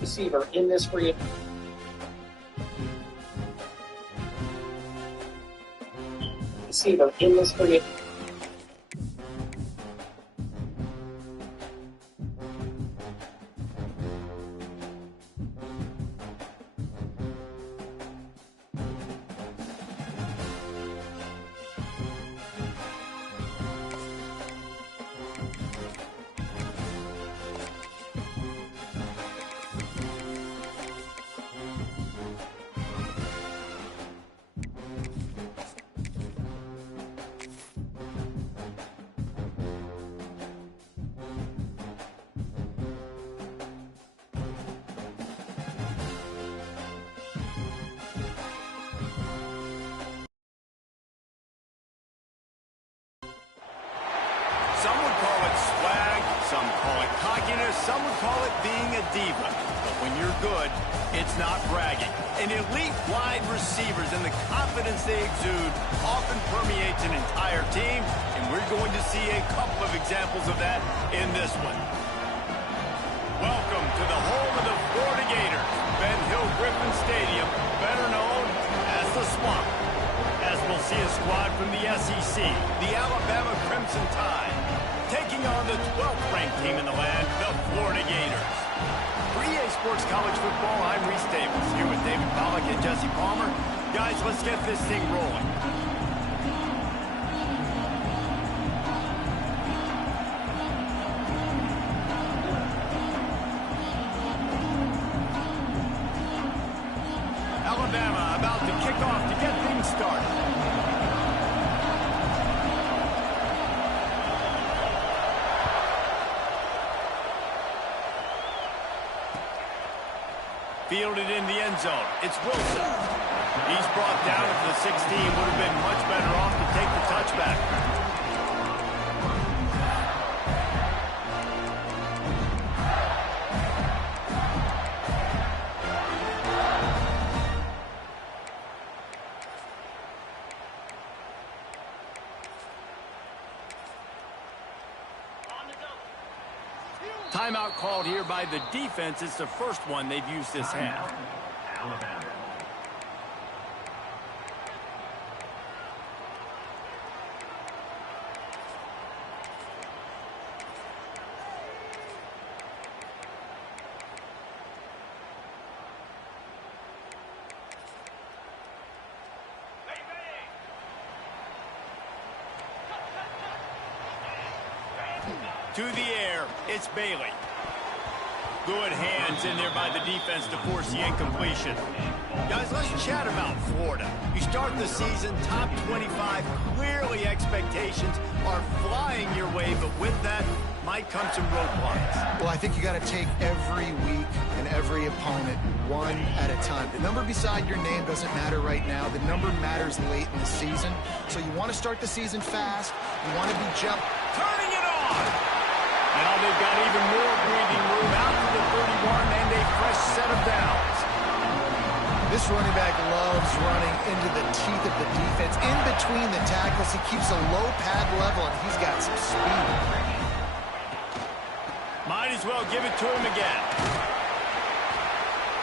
Receiver in this free. Receiver in this free. Some would call it swag, some call it cockiness, some would call it being a diva. But when you're good, it's not bragging. And elite wide receivers and the confidence they exude often permeates an entire team, and we're going to see a couple of examples of that in this one. Welcome to the home of the Florida Gators, Ben Hill Griffin Stadium, better known as the Swamp. As we'll see a squad from the SEC, the Alabama Crimson Tide, taking on the 12th ranked team in the land, the Florida Gators. For EA Sports College Football, I'm Reese Davis, here with David Pollack and Jesse Palmer. Guys, let's get this thing rolling. Alabama about to kick off to get things started. Fielded in the end zone. It's Wilson. He's brought down at the 16. Would have been much better off to take the touchback. Timeout called here by the defense. It's the first one they've used this half. Alabama. To the air, it's Bailey. Good hands in there by the defense to force the incompletion. Guys, let's chat about Florida. You start the season top 25. Clearly expectations are flying your way, but with that might come some roadblocks. Well, I think you got to take every week and every opponent one at a time. The number beside your name doesn't matter right now. The number matters late in the season. So you want to start the season fast. You want to be turning it on. Now they've got even more breathing room out to the 31 and a fresh set of downs. This running back loves running into the teeth of the defense. In between the tackles, he keeps a low pad level, and he's got some speed. Might as well give it to him again.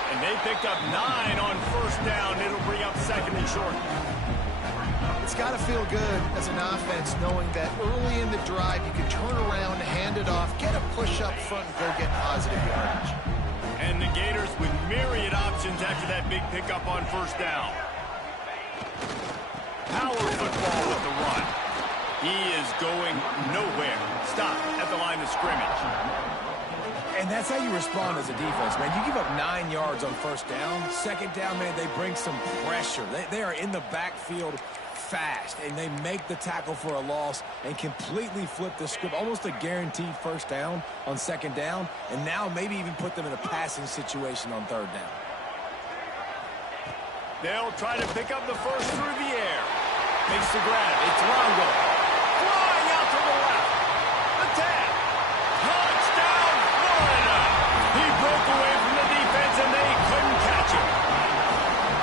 And they picked up 9 on first down. It'll bring up second and short. It's got to feel good as an offense knowing that early in the drive you can turn around, hand it off, get a push up front, and go get positive yardage. And the Gators with myriad options after that big pickup on first down. Power football with the run. He is going nowhere. Stop at the line of scrimmage. And that's how you respond as a defense, man. You give up 9 yards on first down. Second down, man, they bring some pressure. They are in the backfield fast, and they make the tackle for a loss and completely flip the script. Almost a guaranteed first down on second down, and now maybe even put them in a passing situation on third down. They'll try to pick up the first through the air. Makes the grab. It's Longo. Flying out to the left. The tap. Touchdown, Florida. He broke away from the defense, and they couldn't catch him.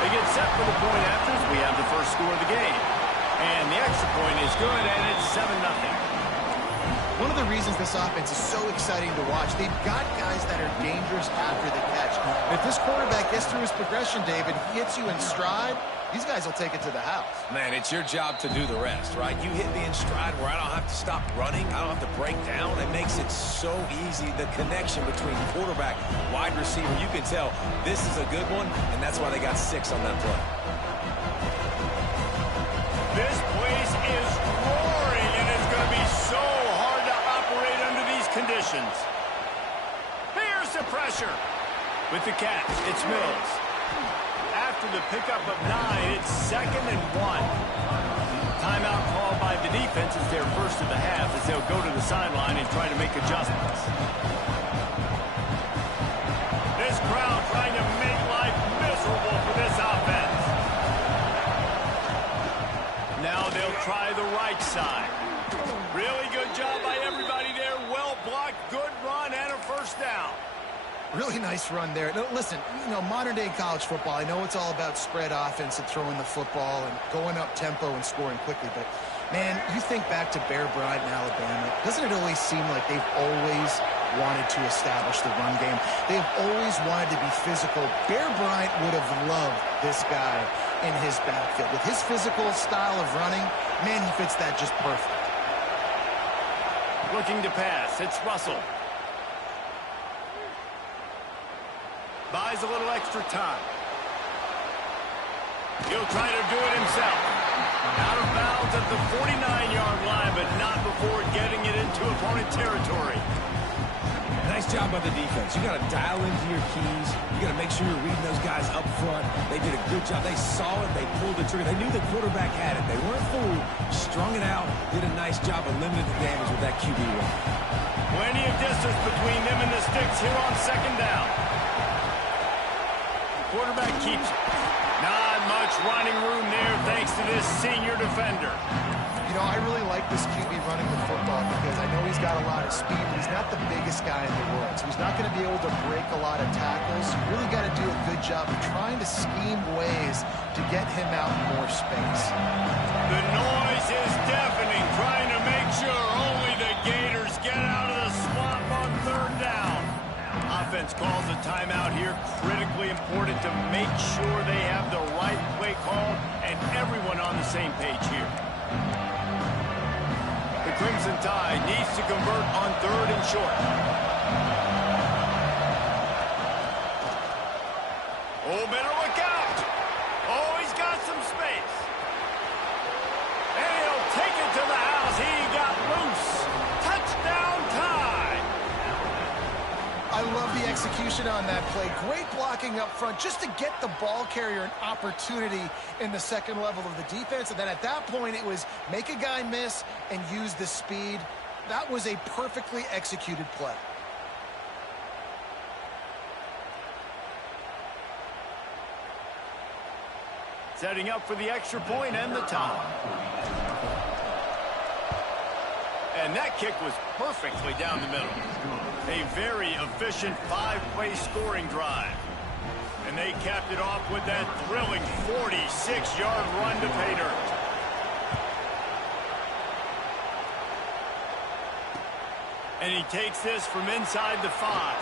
They get set for the point after as we have the first score of the game. And the extra point is good, and it's 7-0. One of the reasons this offense is so exciting to watch, they've got guys that are dangerous after the catch. If this quarterback gets through his progression, David, he hits you in stride, these guys will take it to the house. Man, it's your job to do the rest, right? You hit me in stride where I don't have to stop running. I don't have to break down. It makes it so easy. The connection between quarterback, wide receiver, you can tell this is a good one, and that's why they got 6 on that play. This place is roaring, and it's going to be so hard to operate under these conditions. Here's the pressure. With the catch, it's Mills. After the pickup of 9, it's 2nd and 1. Timeout called by the defense is their first of the half as they'll go to the sideline and try to make adjustments. This crowd trying to make life miserable for this offense. Now they'll try the right side. Really good job by everybody there. Well blocked, good run, and a first down. Really nice run there. No, listen, modern-day college football, I know it's all about spread offense and throwing the football and going up tempo and scoring quickly, but, man, you think back to Bear Bryant in Alabama, doesn't it always seem like they've always wanted to establish the run game? They've always wanted to be physical. Bear Bryant would have loved this guy in his backfield. With his physical style of running, man, he fits that just perfect. Looking to pass, it's Russell. Buys a little extra time. He'll try to do it himself. Out of bounds at the 49-yard line, but not before getting it into opponent territory. Nice job by the defense. You got to dial into your keys. You got to make sure you're reading those guys up front. They did a good job. They saw it. They pulled the trigger. They knew the quarterback had it. They weren't fooled. Strung it out. Did a nice job of limiting the damage with that QB run. Plenty of distance between them and the sticks here on second down. Quarterback keeps it. Not much running room there thanks to this senior defender. I really like this QB running the football because I know he's got a lot of speed, but he's not the biggest guy in the world. So he's not going to be able to break a lot of tackles. You really got to do a good job of trying to scheme ways to get him out in more space. The noise is deafening, trying to make sure only the Gators get out of the swamp on third down. Offense calls a timeout here. Critically important to make sure they have the right play call and everyone on the same page here. The Crimson Tide needs to convert on third and short. Oh, better look out. Oh, he's got some space. And he'll take it to the house. He got loose. Touchdown Tide. I love the execution on that play. Great blocking up front just to get the ball carrier an opportunity in the second level of the defense. And then at that point, it was make a guy miss and use the speed. That was a perfectly executed play. Setting up for the extra point and the tie. And that kick was perfectly down the middle. A very efficient 5-play scoring drive. And they capped it off with that thrilling 46-yard run to pay dirt. And he takes this from inside the 5.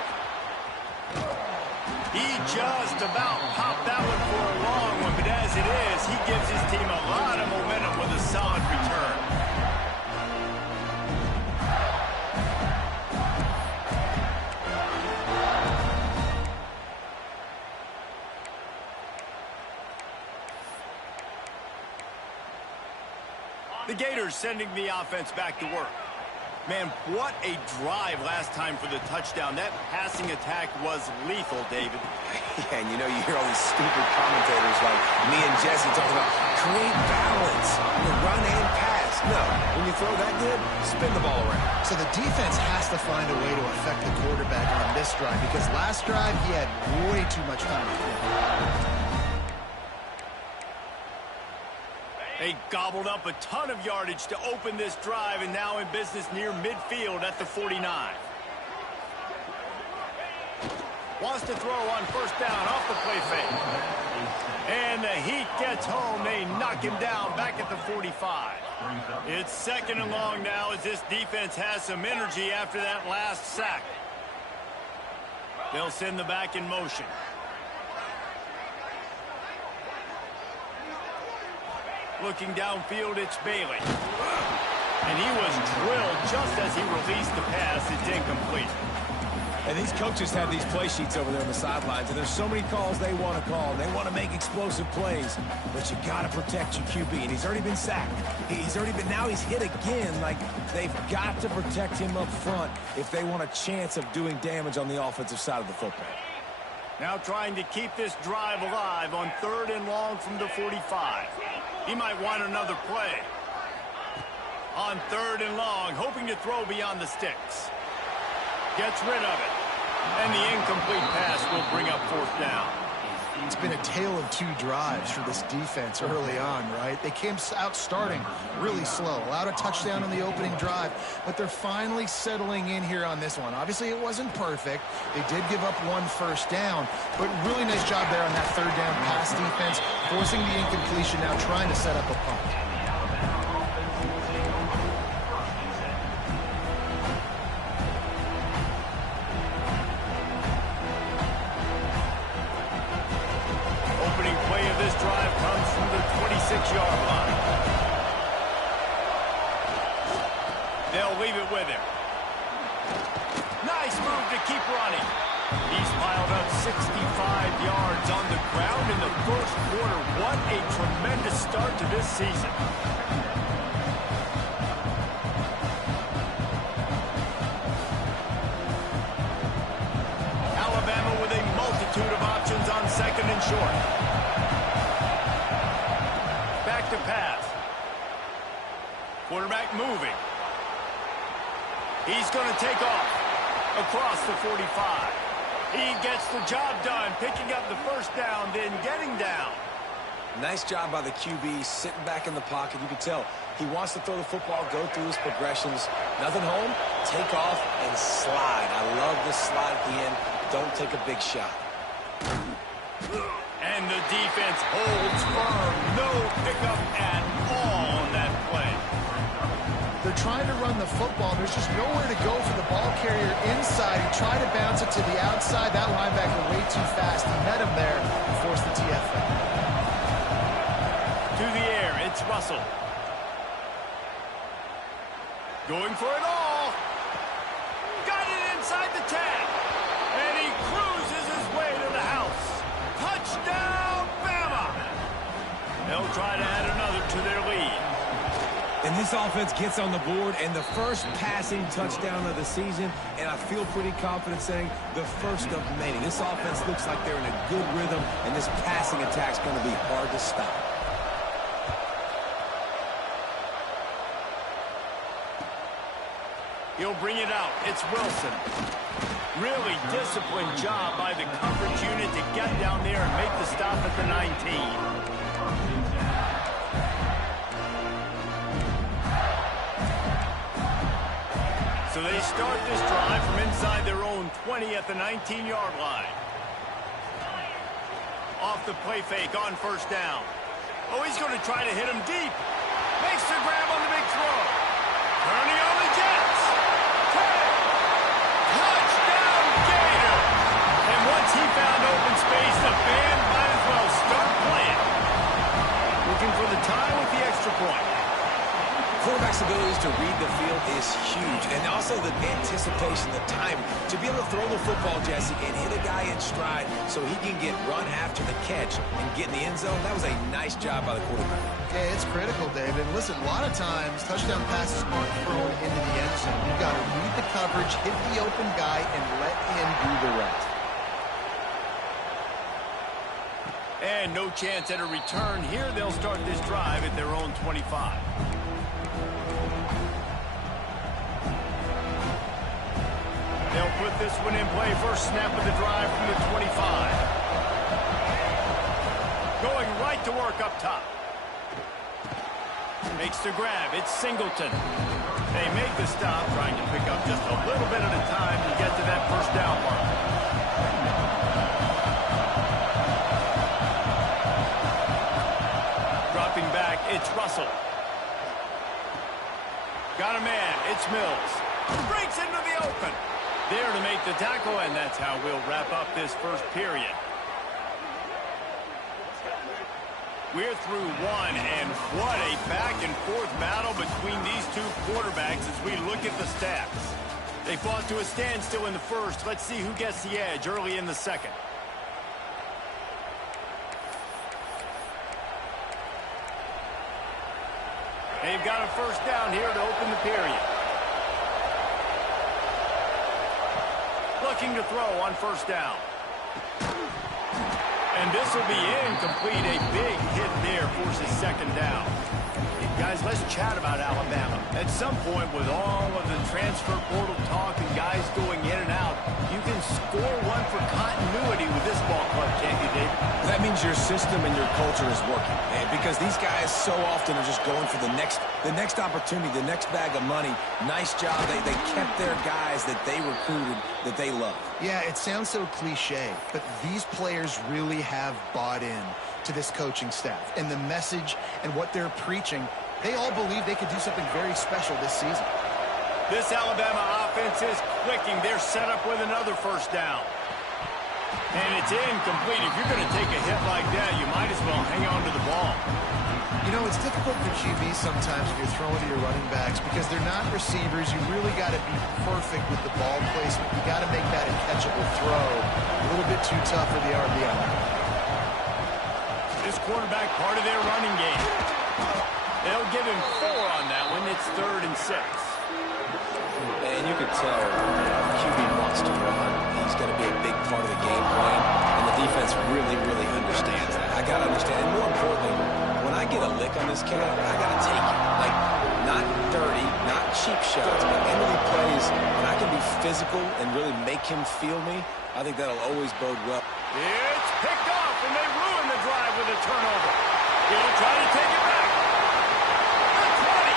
He just about popped that one for a long one, but as it is, he gives his team a lot of momentum with a solid return. The Gators sending the offense back to work. Man, what a drive last time for the touchdown. That passing attack was lethal, David. Yeah, and you know, you hear all these stupid commentators like me and Jesse talking about create balance, run and pass. No, when you throw that good, spin the ball around. So the defense has to find a way to affect the quarterback on this drive because last drive he had way too much time to throw. They gobbled up a ton of yardage to open this drive and now in business near midfield at the 49. Wants to throw on first down off the play fake. And the heat gets home. They knock him down back at the 45. It's second and long now as this defense has some energy after that last sack. They'll send the back in motion. Looking downfield, it's Bailey. And he was drilled just as he released the pass. It's incomplete. And these coaches have these play sheets over there on the sidelines, and there's so many calls they want to call. They want to make explosive plays, but you got to protect your QB. And he's already been sacked. Now he's hit again. Like, they've got to protect him up front if they want a chance of doing damage on the offensive side of the football. Now trying to keep this drive alive on third and long from the 45. He might want another play. On third and long, hoping to throw beyond the sticks. Gets rid of it. And the incomplete pass will bring up fourth down. It's been a tale of two drives for this defense early on, right? They came out starting really slow, allowed a touchdown on the opening drive, but they're finally settling in here on this one. Obviously, it wasn't perfect. They did give up one first down, but really nice job there on that third down pass defense, forcing the incompletion, now trying to set up a punt. They'll leave it with him. Nice move to keep running. He's piled up 65 yards on the ground in the first quarter. What a tremendous start to this season. Alabama with a multitude of options on second and short. Back to pass. Quarterback moving. He's going to take off across the 45. He gets the job done, picking up the first down, then getting down. Nice job by the QB, sitting back in the pocket. You can tell he wants to throw the football, go through his progressions. Nothing home, take off, and slide. I love this slide at the end. Don't take a big shot. And the defense holds firm. No pickup at all on that play. They're trying to run the football. There's just nowhere to go for the ball carrier inside. He tried to bounce it to the outside. That linebacker way too fast. He met him there and forced the TFL. To the air, it's Russell. Going for it all. Got it inside the 10. And he cruises his way to the house. Touchdown, Bama! They'll try to add another to their lead. And this offense gets on the board, and the first passing touchdown of the season, and I feel pretty confident saying the first of many. This offense looks like they're in a good rhythm, and this passing attack's going to be hard to stop. He'll bring it out. It's Wilson. Really disciplined job by the coverage unit to get down there and make the stop at the 19. So they start this drive from inside their own 20 at the 19-yard line. Off the play fake on first down. Oh, he's going to try to hit him deep. Makes the grab on the big throw. Turning on the Jets. Touchdown, Gator. And once he found open space, the band might as well start playing. Looking for the tie with the extra point. Quarterback's abilities to read the field is huge, and also the anticipation, the time to be able to throw the football, Jesse, and hit a guy in stride so he can get run after the catch and get in the end zone. That was a nice job by the quarterback. Yeah, it's critical, David. Listen, a lot of times touchdown passes aren't thrown into the end zone. You've got to read the coverage, hit the open guy, and let him do the rest. And no chance at a return here. They'll start this drive at their own 25. They'll put this one in play. First snap of the drive from the 25. Going right to work up top. Makes the grab. It's Singleton. They make the stop, trying to pick up just a little bit at a time to get to that first down mark. Dropping back, it's Russell. Got a man. It's Mills. Breaks into the open. There to make the tackle, and that's how we'll wrap up this first period. We're through one, and what a back-and-forth battle between these two quarterbacks as we look at the stats. They fought to a standstill in the first. Let's see who gets the edge early in the second. They've got a first down here to open the period. Looking to throw on first down. And this will be incomplete. A big hit there forces second down. Guys, let's chat about Alabama. At some point, with all of the transfer portal talk and guys going in and out, you can score one for continuity with this ball club, can't you, David? That means your system and your culture is working, man, because these guys so often are just going for the next opportunity, the next bag of money. Nice job. They kept their guys that they recruited, that they love. Yeah, it sounds so cliche, but these players really have bought in to this coaching staff and the message and what they're preaching. They all believe they could do something very special this season. This Alabama offense is clicking. They're set up with another first down. And it's incomplete. If you're going to take a hit like that, you might as well hang on to the ball. You know, it's difficult for QBs sometimes if you're throwing to your running backs because they're not receivers. You really got to be perfect with the ball placement. You got to make that a catchable throw. A little bit too tough for the RBI. This quarterback part of their running game. They'll give him 4 on that one. It's 3rd and 6. And you can tell QB wants to run. He's going to be a big part of the game plan, and the defense really, really understands that. I got to understand, and more importantly, when I get a lick on this cat, I got to take it. Like, not dirty, not cheap shots, but end-of-the plays, and I can be physical and really make him feel me. I think that'll always bode well. It's picked off, and they ruin the drive with a turnover. He'll try to take it back. The 20.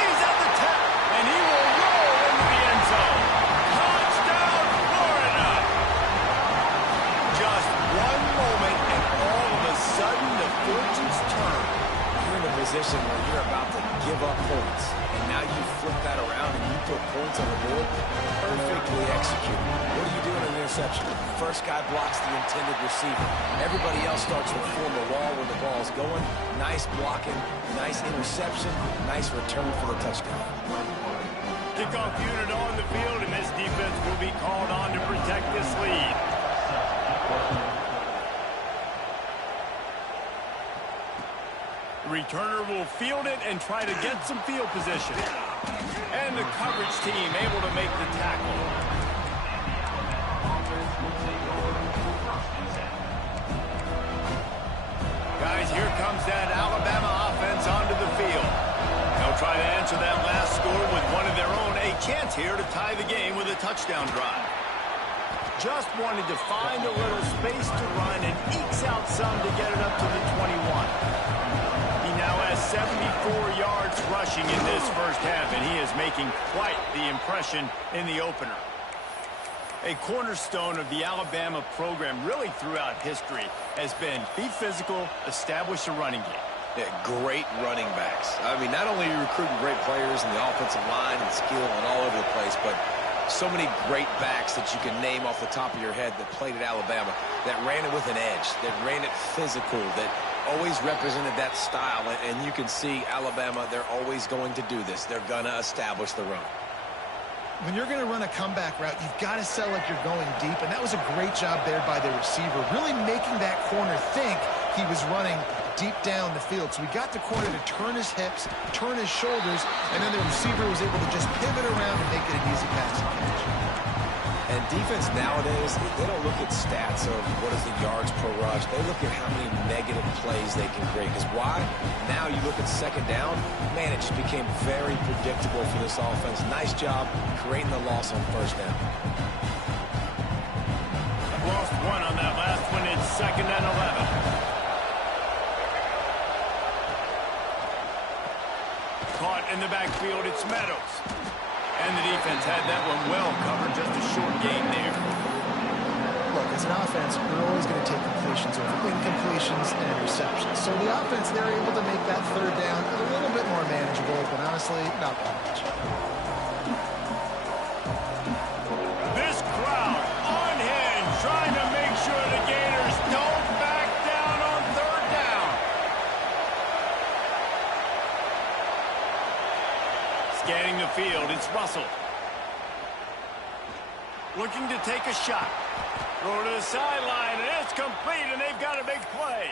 He's at the 10, and he will roll into the end zone. Touchdown, Florida. Just one moment, and all of a sudden, the fortunes turn. You're in a position where you're about to give up points, and now you flip that around and you put points on the board. Perfectly executed. What do you do in an interception? First guy blocks the intended receiver. Everybody else starts to form a wall where the ball's going. Nice blocking, nice interception, nice return for the touchdown. Kickoff unit on the field, and this defense will be called on to protect this lead. Returner will field it and try to get some field position. And the coverage team able to make the tackle. Guys, here comes that Alabama offense onto the field. They'll try to answer that last score with one of their own. A chance here to tie the game with a touchdown drive. Just wanted to find a little space to run and ekes out some to get it up to the 21. He now has 74 yards rushing in this first half, and he is making quite the impression in the opener. A cornerstone of the Alabama program really throughout history has been be physical, establish a running game. Yeah, great running backs. I mean, not only are you recruiting great players in the offensive line and skill and all over the place, but so many great backs that you can name off the top of your head that played at Alabama, that ran it with an edge, that ran it physical, that always represented that style. And you can see Alabama, they're always going to do this. They're going to establish the run. When you're going to run a comeback route, you've got to sell like you're going deep, and that was a great job there by the receiver, really making that corner think he was running deep down the field. So we got the corner to turn his hips, turn his shoulders, and then the receiver was able to just pivot around and make it an easy pass and catch. And defense nowadays, they don't look at stats of what is the yards per rush. They look at how many negative plays they can create. Because why? Now you look at second down, man, it just became very predictable for this offense. Nice job creating the loss on first down. Lost one on that last one. It's 2nd and 11. Caught in the backfield, it's Meadows. And the defense had that one well covered, just a short gain there. Look, as an offense, we're always going to take completions over incompletions and receptions. So the offense, they're able to make that third down a little bit more manageable, but honestly, not that much. This crowd unhinged, trying to make sure the Gators don't back down on 3rd down. Scanning the field, it's Russell. Looking to take a shot. Throw to the sideline, and it's complete, and they've got a big play.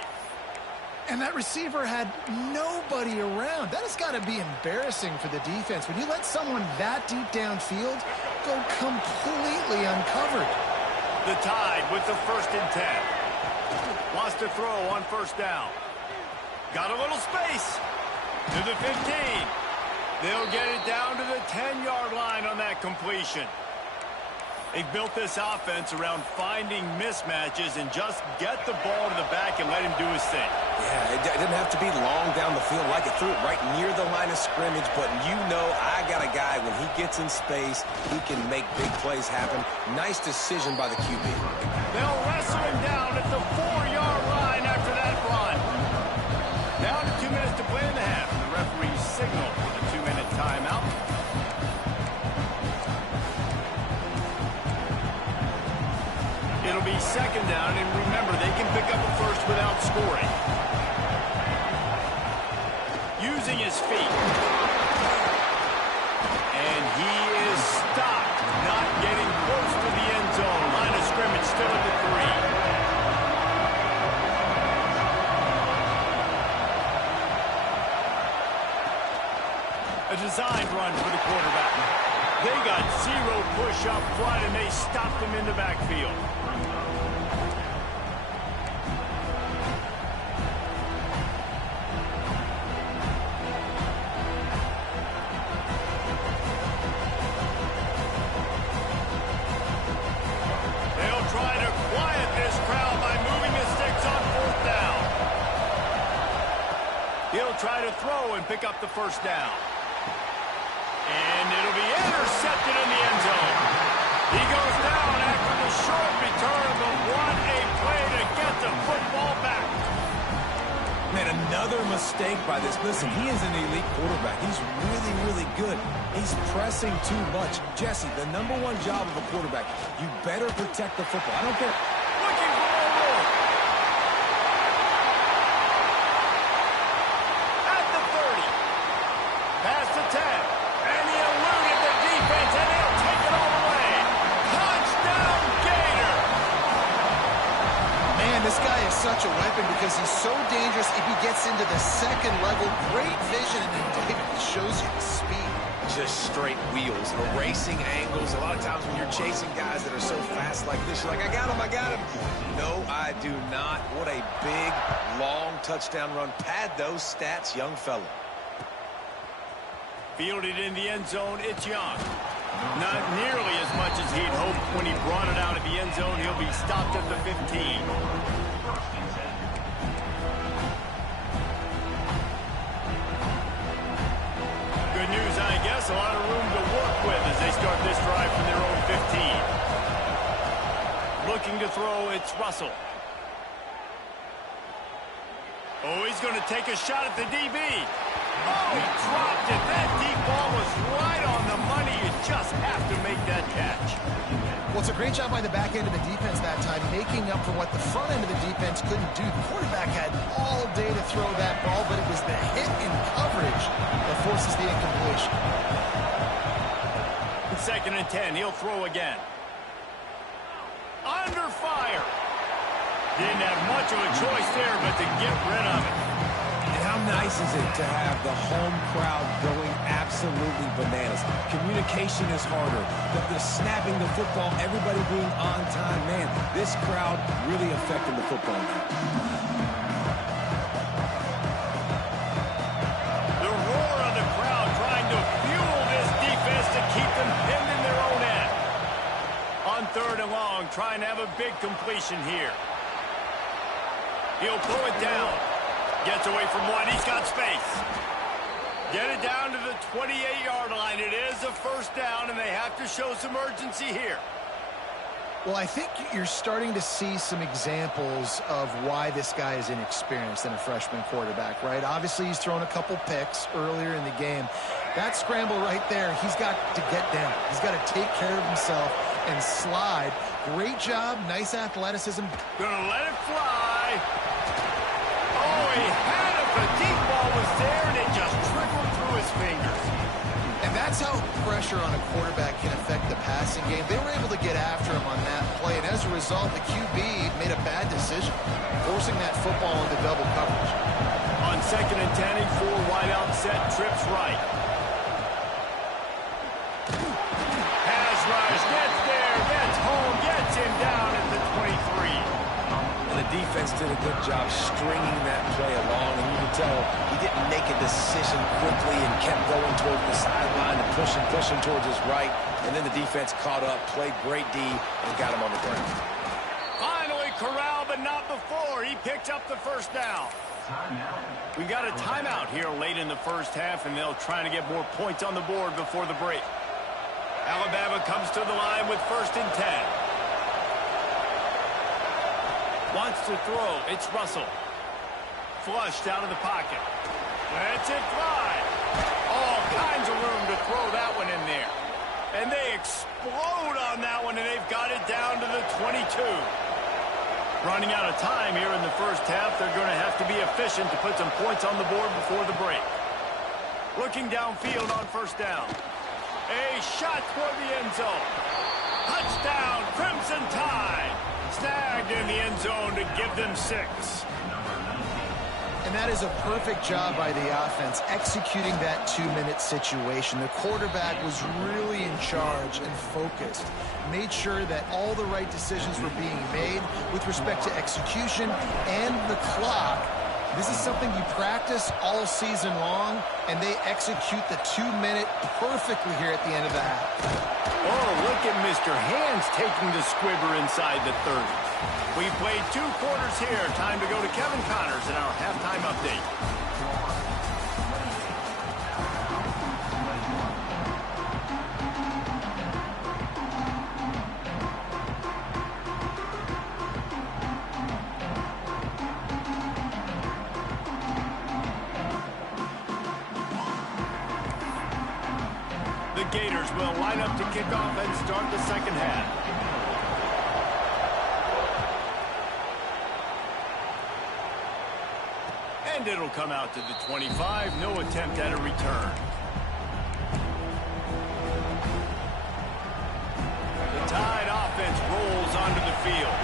And that receiver had nobody around. That has got to be embarrassing for the defense. When you let someone that deep downfield go completely uncovered. The Tide with the 1st and 10. Wants to throw on 1st down. Got a little space. To the 15. They'll get it down to the 10-yard line on that completion. They've built this offense around finding mismatches and just get the ball to the back and let him do his thing. Yeah, it didn't have to be long down the field. Like it threw it right near the line of scrimmage, but you know I got a guy, when he gets in space, he can make big plays happen. Nice decision by the QB. They'll wrestle him down at the 4-yard line after that run. Down to 2 minutes to play in the half. The referee signaled for the 2-minute timeout. It'll be 2nd down, and remember, they can pick up a first without scoring. Using his feet. And he is stopped, not getting close to the end zone. Line of scrimmage still at the 3. A designed run for the quarterback. They got 0 push up front, and they stopped him in the backfield. They'll try to quiet this crowd by moving the sticks on 4th down. He'll try to throw and pick up the 1st down. And it'll be intercepted in the end zone. He goes down after the short return, but what a play to get the football back. Man, another mistake by this. Listen, he is an elite quarterback. He's really, really good. He's pressing too much. Jesse, the #1 job of a quarterback, you better protect the football. I don't care. Looking for more room. At the 30. Past the 10. And he eluded the defense, and he'll take it all the way. Touchdown, Gator! Man, this guy is such a weapon because he's so dangerous if he gets into the 2nd level. Great vision, and then David shows you the speed. Just straight wheels, erasing angles. A lot of times when you're chasing guys that are so fast like this, you're like, I got him, I got him. No, I do not. What a big, long touchdown run. Pad those stats, young fella. Fielded in the end zone, it's Young. Not nearly as much as he'd hoped when he brought it out of the end zone. He'll be stopped at the 15. Good news, I guess. A lot of room to work with as they start this drive from their own 15. Looking to throw, it's Russell. Oh, he's going to take a shot at the DB. Oh, he dropped it. That deep ball was right on the money. You just have to make that catch. Well, it's a great job by the back end of the defense that time, making up for what the front end of the defense couldn't do. The quarterback had all day to throw that ball, but it was the hit in coverage that forces the incompletion. It's 2nd and 10. He'll throw again. Under fire. Didn't have much of a choice there, but to get rid of it. And how nice is it to have the home crowd going absolutely bananas? Communication is harder. The snapping the football, everybody being on time. Man, this crowd really affecting the football game. The roar of the crowd trying to fuel this defense to keep them pinned in their own end. On 3rd and long, trying to have a big completion here. He'll pull it down. Gets away from one. He's got space. Get it down to the 28-yard line. It is a 1st down, and they have to show some urgency here. Well, I think you're starting to see some examples of why this guy is inexperienced in a freshman quarterback, right? Obviously, he's thrown a couple picks earlier in the game. That scramble right there, he's got to get down. He's got to take care of himself and slide. Great job. Nice athleticism. Gonna let it fly. Oh, he had it. The deep ball was there, and it just trickled through his fingers. And that's how pressure on a quarterback can affect the passing game. They were able to get after him on that play, and as a result, the QB made a bad decision, forcing that football into double coverage. On 2nd and 10, he 4 wide out set, trips right. Pass rush, gets there, gets home, gets him down at the 23. And the defense did a good job stringing that play along, and you can tell he didn't make a decision quickly and kept going towards the sideline and pushing towards his right, and then the defense caught up, played great D, and got him on the ground. Finally corralled, but not before. He picked up the 1st down. We've got a timeout here late in the 1st half, and they'll try to get more points on the board before the break. Alabama comes to the line with 1st and 10. Wants to throw. It's Russell. Flushed out of the pocket. Lets it fly. All kinds of room to throw that one in there. And they explode on that one, and they've got it down to the 22. Running out of time here in the 1st half. They're going to have to be efficient to put some points on the board before the break. Looking downfield on 1st down. A shot toward the end zone. Touchdown, Crimson Tide. Snagged in the end zone to give them 6. And that is a perfect job by the offense, executing that 2-minute situation. The quarterback was really in charge and focused. Made sure that all the right decisions were being made with respect to execution and the clock. This is something you practice all season long, and they execute the 2-minute perfectly here at the end of the half. Oh, look at Mr. Hands taking the squibber inside the 30. We've played 2 quarters here. Time to go to Kevin Connors in our halftime update. The Gators will line up to kick off and start the 2nd half. And it'll come out to the 25. No attempt at a return. The Tide offense rolls onto the field.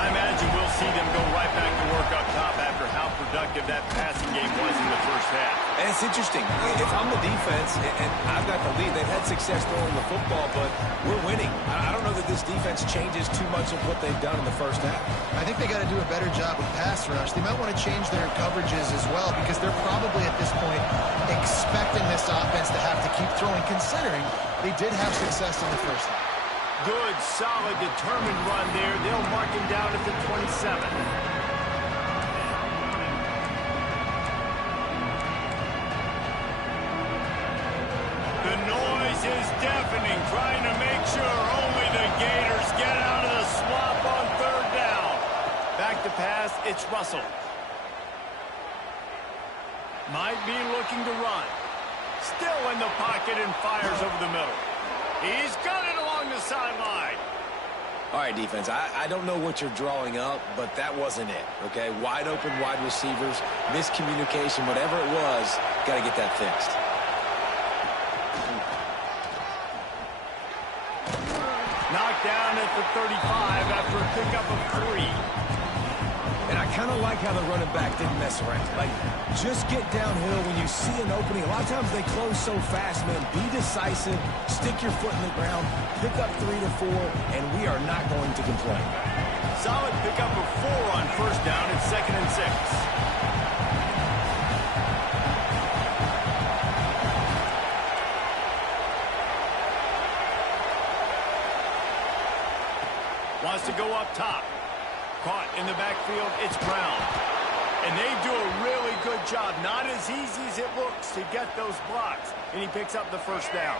I imagine we'll see them go right back to work up top after how productive that passing game was in the 1st half. And it's interesting. If I'm the defense and I've got the lead, they've had success throwing the football, but we're winning. I don't know that this defense changes too much of what they've done in the 1st half. I think they got to do a better job with pass rush. They might want to change their coverages as well, because they're probably at this point expecting this offense to have to keep throwing, considering they did have success in the 1st half. Good, solid, determined run there. They'll mark him down at the 27. The noise is deafening, trying to make sure only the Gators get out of the swamp on 3rd down. Back to pass, it's Russell. Might be looking to run. Still in the pocket and fires over the middle. He's got it along the sideline. All right, defense, I don't know what you're drawing up, but that wasn't it, okay? Wide open wide receivers, miscommunication, whatever it was, got to get that fixed. kind of like how the running back didn't mess around. Like, just get downhill when you see an opening. A lot of times they close so fast, man. Be decisive, stick your foot in the ground, pick up 3 to 4, and we are not going to complain. Solid pickup of 4 on first down and 2nd and 6. Wants to go up top. Caught in the backfield, it's Brown. And they do a really good job. Not as easy as it looks to get those blocks. And he picks up the first down.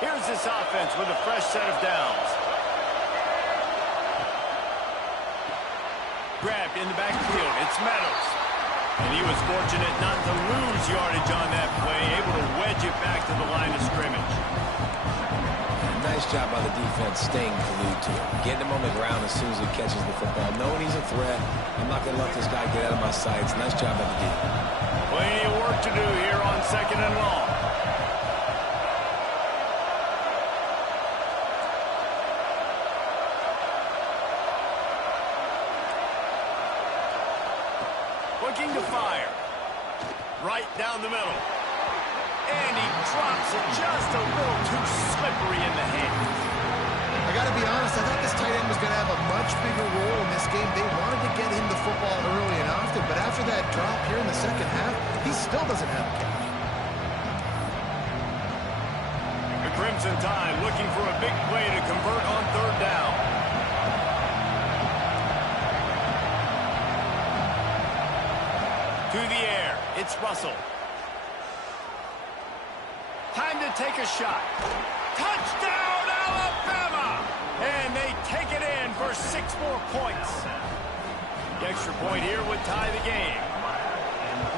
Here's this offense with a fresh set of downs. Grabbed in the backfield, it's Meadows. And he was fortunate not to lose yardage on that play, able to wedge it back to the line of scrimmage. Nice job by the defense staying glued to it. Getting him on the ground as soon as he catches the football. Knowing he's a threat. I'm not going to let this guy get out of my sights. Nice job by the defense. Plenty of work to do here on 2nd and long. Looking to fire. Right down the middle. And he drops it just a little too slippery in the hands. I got to be honest, I thought this tight end was going to have a much bigger role in this game. They wanted to get him the football early and often, but after that drop here in the second half, he still doesn't have a catch. The Crimson Tide looking for a big play to convert on 3rd down. To the air, it's Russell. Time to take a shot. Touchdown, Alabama! And they take it in for 6 more points. The extra point here would tie the game.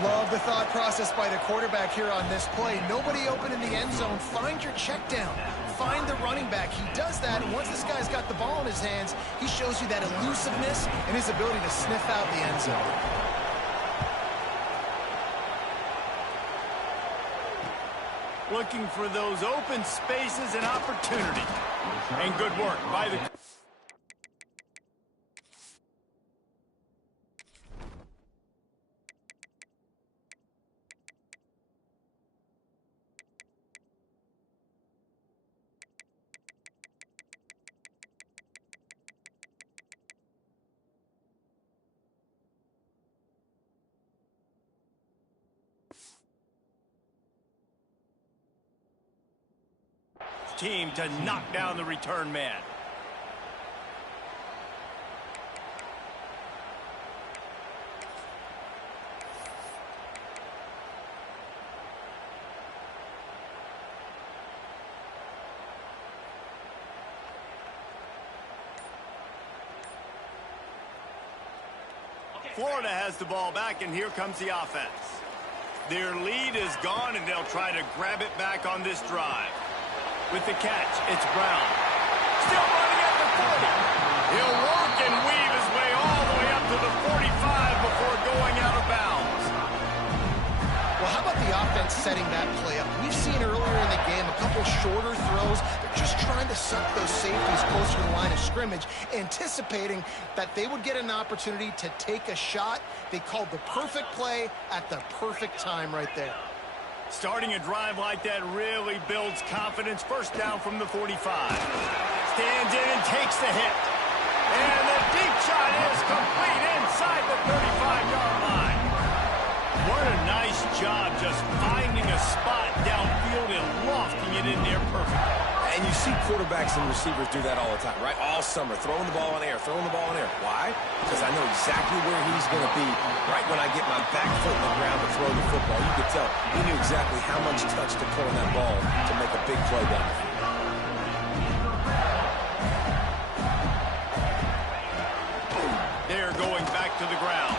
Love the thought process by the quarterback here on this play. Nobody open in the end zone. Find your check down. Find the running back. He does that, and once this guy's got the ball in his hands, he shows you that elusiveness and his ability to sniff out the end zone. Looking for those open spaces and opportunity. And good work by the... team to knock down the return man. Florida has the ball back, and here comes the offense. Their lead is gone, and they'll try to grab it back on this drive. With the catch, it's Brown. Still running at the 40. He'll work and weave his way all the way up to the 45 before going out of bounds. Well, how about the offense setting that play up? We've seen earlier in the game a couple shorter throws. They're just trying to suck those safeties closer to the line of scrimmage, anticipating that they would get an opportunity to take a shot. They called the perfect play at the perfect time right there. Starting a drive like that really builds confidence. First down from the 45. Stands in and takes the hit. And the deep shot is complete inside the 35-yard line. What a nice job just finding a spot downfield and lofting it in there perfectly. And you see quarterbacks and receivers do that all the time, right? All summer, throwing the ball in air, throwing the ball in air. Why? Because I know exactly where he's going to be right when I get my back foot in the ground to throw the football. You could tell he knew exactly how much touch to put on that ball to make a big play down the field. They're going back to the ground.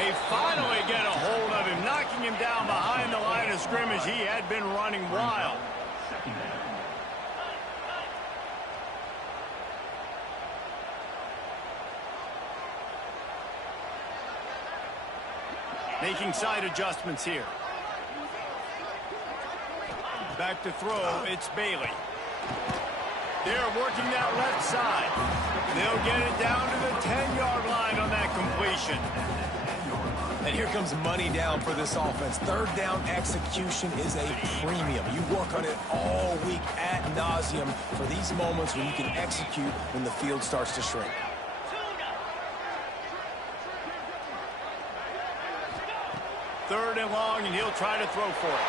They finally get a hold of him, knocking him down behind the line of scrimmage. He had been running wild. Making side adjustments here. Back to throw, it's Bailey. They're working that left side. They'll get it down to the 10-yard line on that completion. completion. And here comes money down for this offense. Third down execution is a premium. You work on it all week ad nauseum for these moments when you can execute when the field starts to shrink. Third and long, and he'll try to throw for it.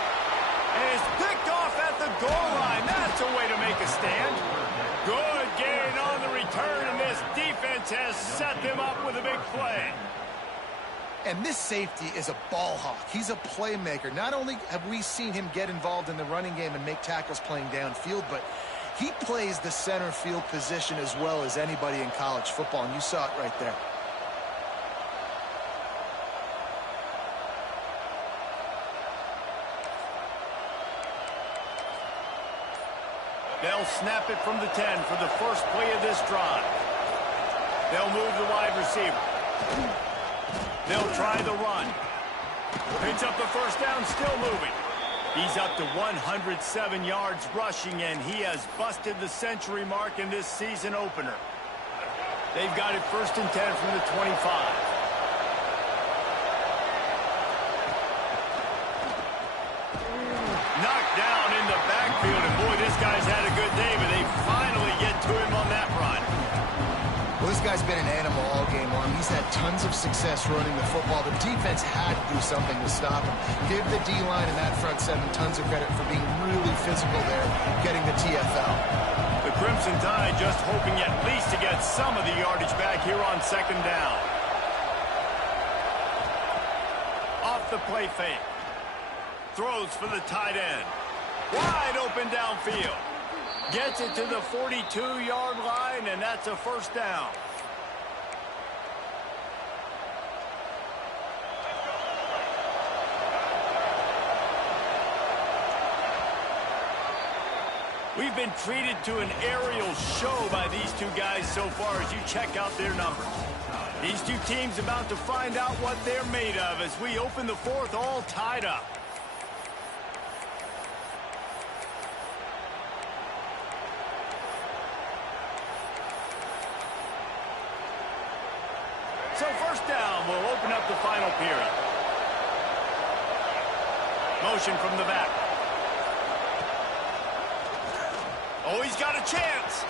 And it's picked off at the goal line. That's a way to make a stand. Good gain on the return, and this defense has set them up with a big play. And this safety is a ball hawk. He's a playmaker. Not only have we seen him get involved in the running game and make tackles playing downfield, but he plays the center field position as well as anybody in college football, and you saw it right there. They'll snap it from the 10 for the first play of this drive. They'll move the wide receiver. They'll try the run. Picks up the first down, still moving. He's up to 107 yards rushing, and he has busted the century mark in this season opener. They've got it first and 10 from the 25. Knocked down in the backfield, and boy, this guy's had a good day, but they finally get to him on that run. Well, this guy's been an animal all game long. He's had tons of success running the football. The defense had to do something to stop him. Give the D-line and that front seven tons of credit for being really physical there, getting the TFL. The Crimson Tide just hoping at least to get some of the yardage back here on second down. Off the play fake. Throws for the tight end. Wide open downfield. Gets it to the 42-yard line, and that's a first down. We've been treated to an aerial show by these two guys so far as you check out their numbers. These two teams about to find out what they're made of as we open the fourth all tied up. So first down will open up the final period. Motion from the back. Oh, he's got a chance.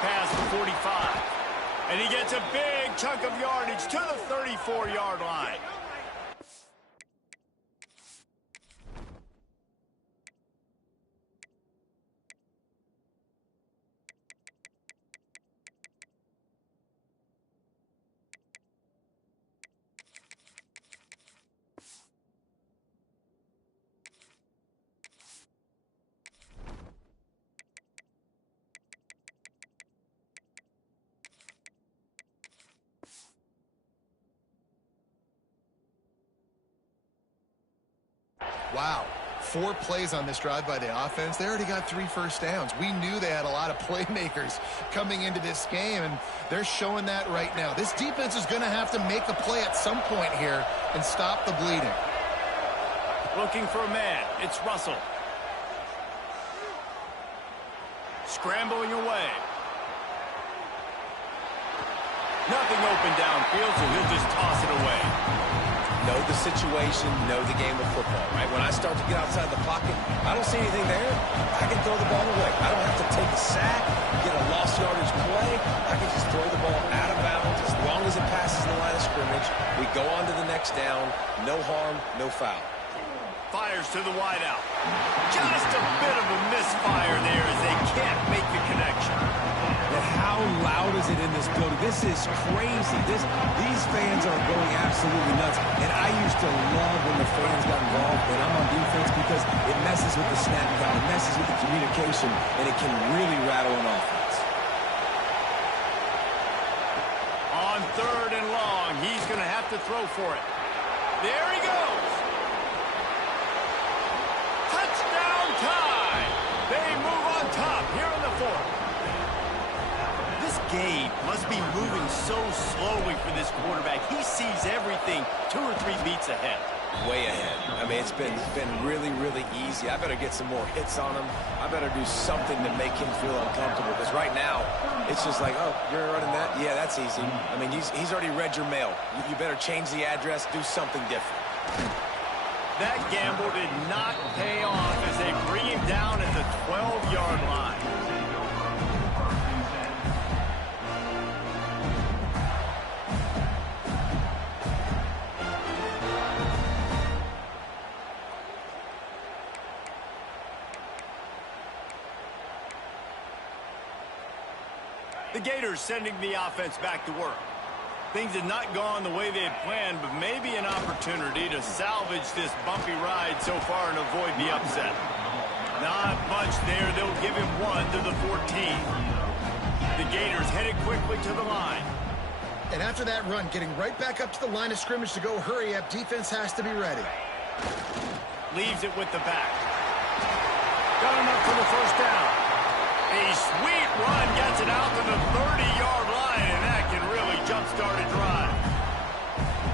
Pass the 45. And he gets a big chunk of yardage to the 34-yard line. Wow. 4 plays on this drive by the offense. They already got 3 first downs. We knew they had a lot of playmakers coming into this game, and they're showing that right now. This defense is going to have to make a play at some point here and stop the bleeding. Looking for a man. It's Russell. Scrambling away. Nothing open downfield, so he'll just toss it away. Know the situation, know the game of football, right? When I start to get outside the pocket, I don't see anything there, I can throw the ball away. I don't have to take a sack, get a lost yardage play. I can just throw the ball out of bounds. As long as it passes the line of scrimmage, we go on to the next down. No harm, no foul. Fires to the wideout. Just a bit of a misfire there as they can't make the connection. But how loud is it in this building? This is crazy. These fans are going absolutely nuts. And I used to love when the fans got involved when I'm on defense because it messes with the snap count, it messes with the communication, and it can really rattle an offense. On third and long, he's going to have to throw for it. There he goes. Touchdown time. They move on top here in the fourth. This game must be moving so slowly for this quarterback. He sees everything 2 or 3 beats ahead. Way ahead. I mean, it's been really, really easy. I better get some more hits on him. I better do something to make him feel uncomfortable because right now It's just like, oh, you're running that? Yeah, that's easy. I mean, he's already read your mail. You better change the address, do something different. That gamble did not pay off as they bring him down at the 12-yard line. The Gators sending the offense back to work. Things had not gone the way they had planned, but maybe an opportunity to salvage this bumpy ride so far and avoid the upset. Not much there. They'll give him 1 to the 14. The Gators headed quickly to the line. And after that run, getting right back up to the line of scrimmage to go hurry up, defense has to be ready. Leaves it with the back. Got him up for the first down. A sweet run gets it out to the 30-yard line, and that can really jumpstart a drive.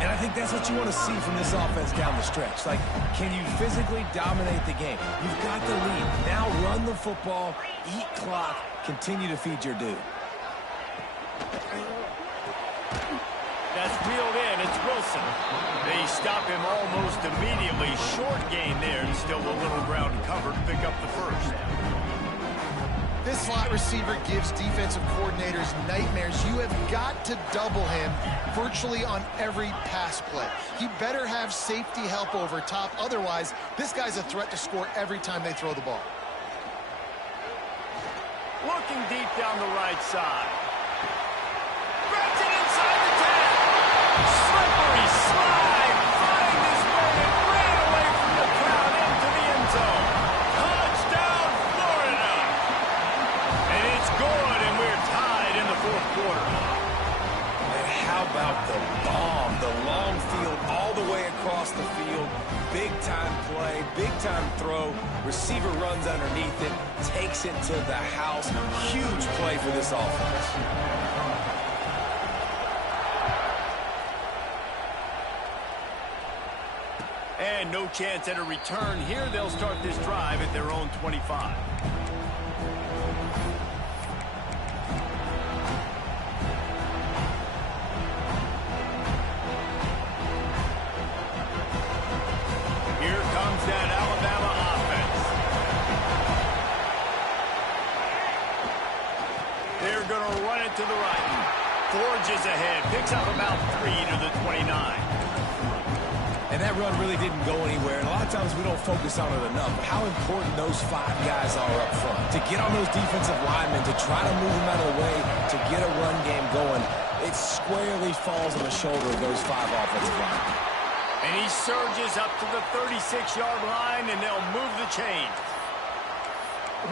And I think that's what you want to see from this offense down the stretch. Like, can you physically dominate the game? You've got the lead. Now run the football, eat clock, continue to feed your dude. That's reeled in. It's Wilson. They stop him almost immediately. Short gain there, and still a little ground covered to pick up the first. This slot receiver gives defensive coordinators nightmares. You have got to double him virtually on every pass play. He better have safety help over top. Otherwise, this guy's a threat to score every time they throw the ball. Looking deep down the right side. Gets it inside the 10. Slippery slide. Find his way and ran away from the crowd into the end zone. Touchdown, Florida. And it's good, and we're tied in the fourth quarter. And how about the bomb? The long field all the way across the field. Big-time play, big-time throw. Receiver runs underneath it, takes it to the house. Huge play for this offense. And no chance at a return here. They'll start this drive at their own 25. Here comes that Alabama offense. They're going to run it to the right. Forges ahead. Picks up about 3 to the 29. And that run really didn't go anywhere. And a lot of times we don't focus on it enough. But how important those 5 guys are up front. To get on those defensive linemen, to try to move them out of the way, to get a run game going, it squarely falls on the shoulder of those 5 offensive linemen. And he surges up to the 36-yard line, and they'll move the chain.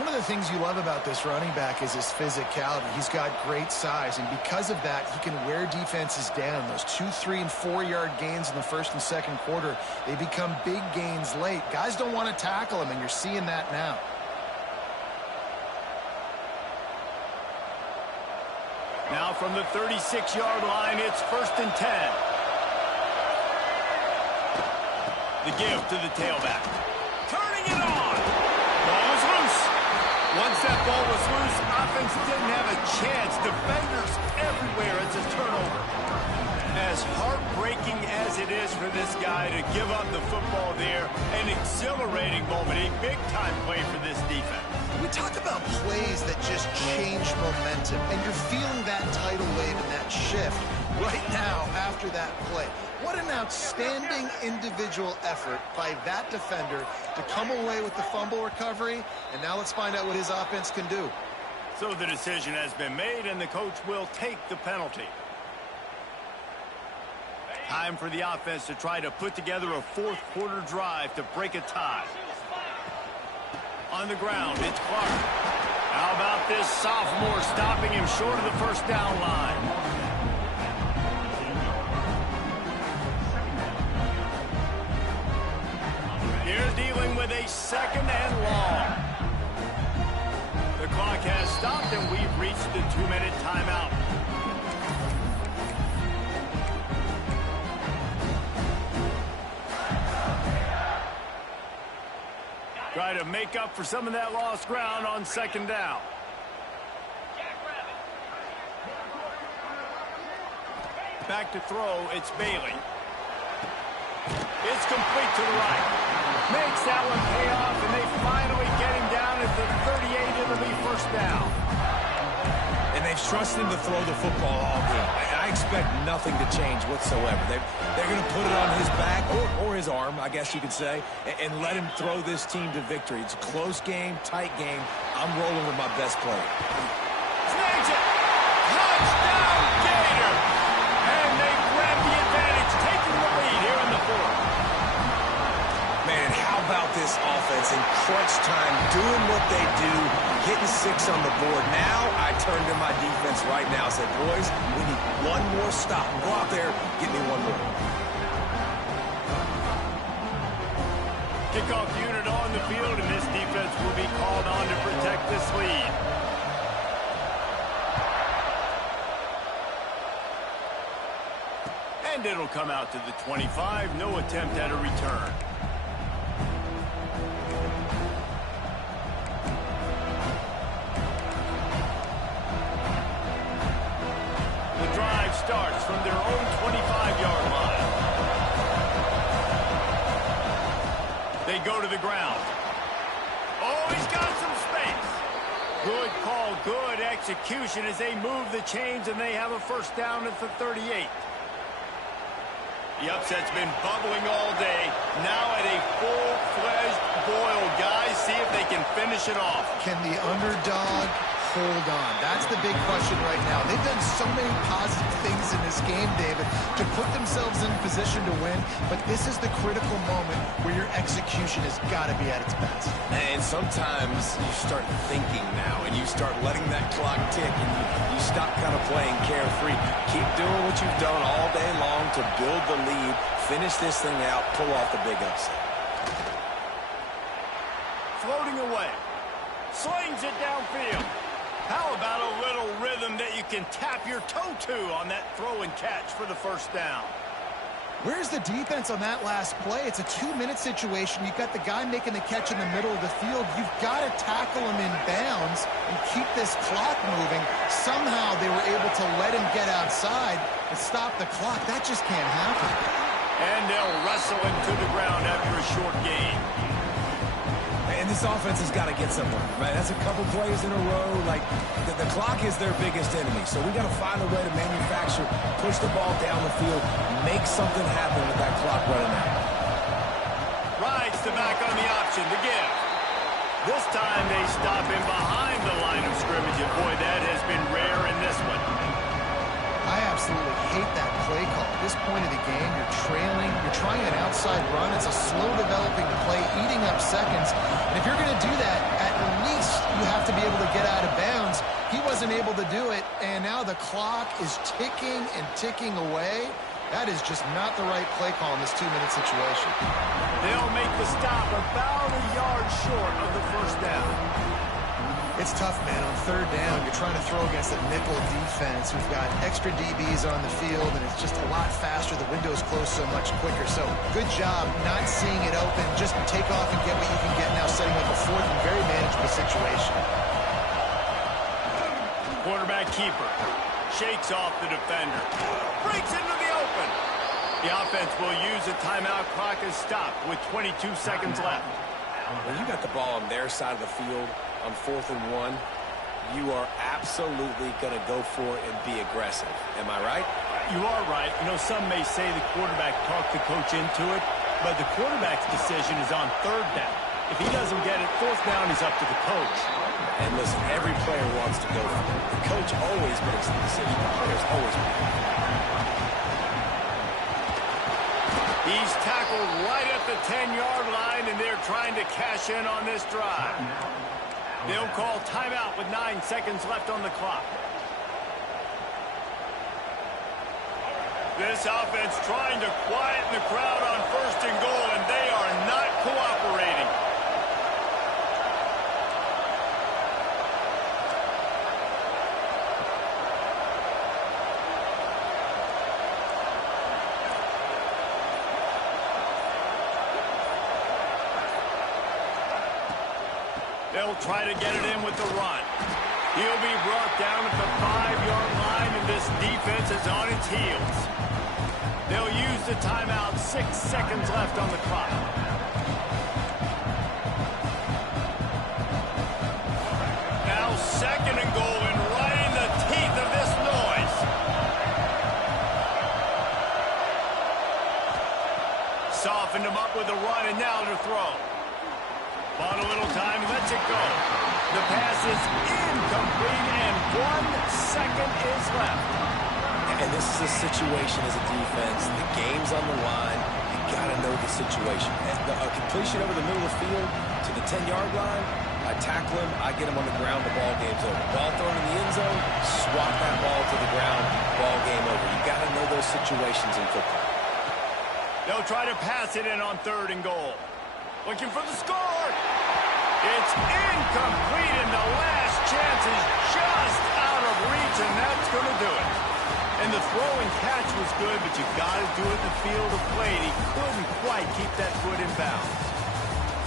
One of the things you love about this running back is his physicality. He's got great size, and because of that, he can wear defenses down. Those 2-, 3-, and 4-yard gains in the first and second quarter, they become big gains late. Guys don't want to tackle him, and you're seeing that now. Now from the 36-yard line, it's 1st and 10. The give to the tailback. Turning it on. Ball is loose. Once that ball was loose, offense didn't have a chance. Defenders everywhere. It's a turnover. As heartbreaking as it is for this guy to give up the football there, an exhilarating moment, a big-time play for this defense. We talk about plays that just change momentum, and you're feeling that tidal wave and that shift right now after that play. What an outstanding individual effort by that defender to come away with the fumble recovery, and now let's find out what his offense can do. So the decision has been made, and the coach will take the penalty. Time for the offense to try to put together a fourth-quarter drive to break a tie. On the ground, it's Clark. How about this sophomore stopping him short of the first down line? Here dealing with a 2nd and long. The clock has stopped, and we've reached the 2-minute timeout. Try to make up for some of that lost ground on 2nd down. Back to throw, it's Bailey. It's complete to the right. Makes that one pay off, and they finally get him down at the 38. It'll be first down. And they've trusted him to throw the football all game. I expect nothing to change whatsoever. They're going to put it on his back, or his arm, I guess you could say, and let him throw this team to victory. It's a close game, tight game. I'm rolling with my best player. Snags it. Touchdown, Gator. And they grab the advantage, taking the lead here in the fourth. Man, how about this offense in crunch time, doing what they do, getting 6 on the board. Now I turn to my defense right now and say, boys, we need one more stop. Go out there, get me one more. Kickoff unit on the field, and this defense will be called on to protect this lead. And it'll come out to the 25. No attempt at a return. The drive starts from their own 25-yard line. They go to the ground. Oh, he's got some space. Good call, good execution as they move the chains, and they have a first down at the 38. The upset's been bubbling all day. Now at a full-fledged boil. Guys, see if they can finish it off. Can the underdog hold on? That's the big question right now. They've done so many positive things in this game, David, to put themselves in position to win, but this is the critical moment where your execution has got to be at its best. And sometimes you start thinking now, and you start letting that clock tick, and you stop kind of playing carefree. Keep doing what you've done all day long to build the lead, finish this thing out, pull off the big upset. Floating away. Slings it downfield. How about a little rhythm that you can tap your toe to on that throw and catch for the first down? Where's the defense on that last play? It's a 2-minute situation. You've got the guy making the catch in the middle of the field. You've got to tackle him in bounds and keep this clock moving. Somehow they were able to let him get outside and stop the clock. That just can't happen. And they'll wrestle him to the ground after a short gain. And this offense has got to get somewhere, right? That's a couple plays in a row. Like, the clock is their biggest enemy. So we got to find a way to manufacture, push the ball down the field, make something happen with that clock running out. Rides the back on the option to give. This time they stop him behind the line of scrimmage. And boy, that has been rare in this one. I absolutely hate that play call. At this point of the game, you're trailing, you're trying an outside run. It's a slow-developing play, eating up seconds. And if you're going to do that, at least you have to be able to get out of bounds. He wasn't able to do it, and now the clock is ticking and ticking away. That is just not the right play call in this 2-minute situation. They'll make the stop about a yard short of the first down. It's tough, man. On third down, you're trying to throw against a nickel defense. We've got extra DBs on the field, and it's just a lot faster. The window's closed so much quicker. So good job not seeing it open. Just take off and get what you can get now, setting up a fourth and very manageable situation. Quarterback keeper shakes off the defender. Breaks into the open. The offense will use a timeout. Clock is stopped with 22 seconds left. When you got the ball on their side of the field on 4th and 1, you are absolutely going to go for it and be aggressive. Am I right? You are right. You know, some may say the quarterback talked the coach into it, but the quarterback's decision is on third down. If he doesn't get it, fourth down is up to the coach. And listen, every player wants to go for it. The coach always makes the decision. The players always make it. He's tackled right at the 10-yard line, and they're trying to cash in on this drive. They'll call timeout with 9 seconds left on the clock. This offense trying to quieten the crowd on 1st and goal, and they are not cooperating. They'll try to get it in with the run. He'll be brought down at the 5-yard line, and this defense is on its heels. They'll use the timeout. 6 seconds left on the clock. Now 2nd and goal, and right in the teeth of this noise. Softened him up with a run, and now to throw. Bought a little time, lets it go. The pass is incomplete, and 1 second is left. And this is a situation as a defense. The game's on the line. You got to know the situation. A completion over the middle of the field to the 10-yard line, I tackle him, I get him on the ground, the ball game's over. Ball thrown in the end zone, swat that ball to the ground, ball game over. You got to know those situations in football. They'll try to pass it in on 3rd and goal. Looking for the score. It's incomplete, and the last chance is just out of reach, and that's going to do it. And the throw and catch was good, but you got to do it in the field of play, and he couldn't quite keep that foot in bounds.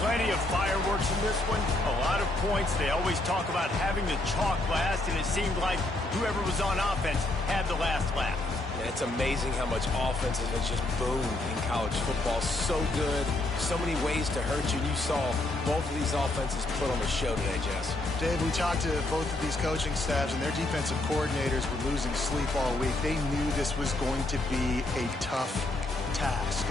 Plenty of fireworks in this one. A lot of points. They always talk about having the chalk last, and it seemed like whoever was on offense had the last laugh. It's amazing how much offense has just boomed in college football. So good, so many ways to hurt you. And you saw both of these offenses put on a show today, Jess. Dave, we talked to both of these coaching staffs, and their defensive coordinators were losing sleep all week. They knew this was going to be a tough task.